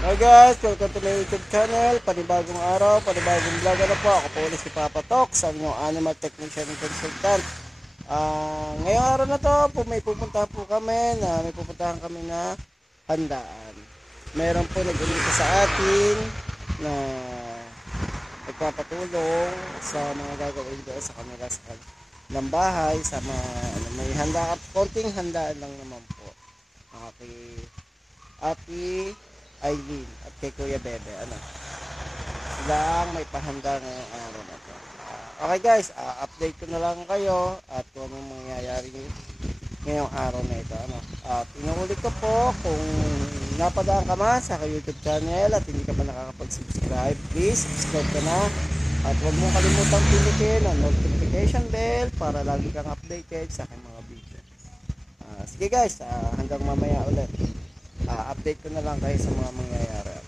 Hi guys, welcome to my YouTube channel. Panibagong araw, panibagong vlog. Ano po, ako po ulit si Papa Tox, ang inyong animal technician and consultant. Ngayong araw na to, may pupuntahan po kami na handaan. Meron po nag-imbita sa atin na nagpapatulong sa mga gagawin doon sa kanila sa ng bahay, sa mga may handa, konting handaan lang naman po. Okay. Ate Eileen at kay Kuya Bebe, sila ang may pahanda ngayong araw na to. Okay guys, update ko na lang kayo at kung anong mangyayari ngayong araw na ito. At inuulit ko po, kung napadaan ka man sa YouTube channel at hindi ka pa nakakapag-subscribe, please subscribe ka na. At huwag mong kalimutang pindutin ang notification bell para lagi kang updated sa aking mga video. Sige guys, hanggang mamaya ulit. Update ko na lang kayo sa mga mangyayari.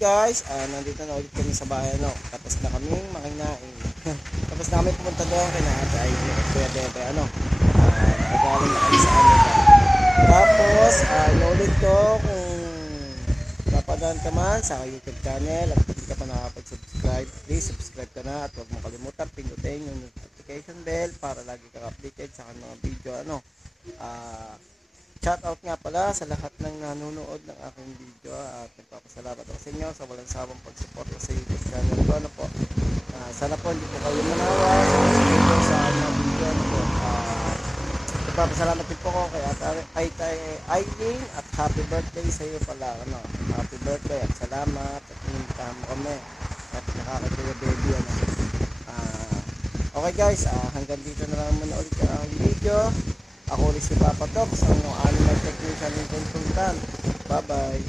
guys, nandito na ulit kami sa bahay, ano. Tapos na kaming makinain. Tapos na kami pumunta doon kay Ate Ivy at Kuya Bebe, ano. Nakagaling na kami sa kanila. Tapos, inulit ko kung napadaan ka man sa YouTube channel at kung hindi ka pa nakapag-subscribe, please subscribe ka na at huwag mo kalimutan pindutin yung notification bell para lagi kang updated sa aking mga video, ano. Shout out nga pala sa lahat ng nanonood ng aking video at nagpapasalamat ako sa inyo sa walang sawang pagsuporta sa YouTube channel ko, ano po. Sana po hindi po kayo manawa sa pagsuporta sa aking mga video, ano po. Nagpapasalamat din po ko kay Aileen at happy birthday sa iyo pala, ano. Happy birthday at salamat at inimitahan mo kami at nakakakuya baby, ano. Okay guys, hanggang dito na lang muna ulit ang video. Ako ulit si Papa Tox, ang animal technician and consultant. Bye bye.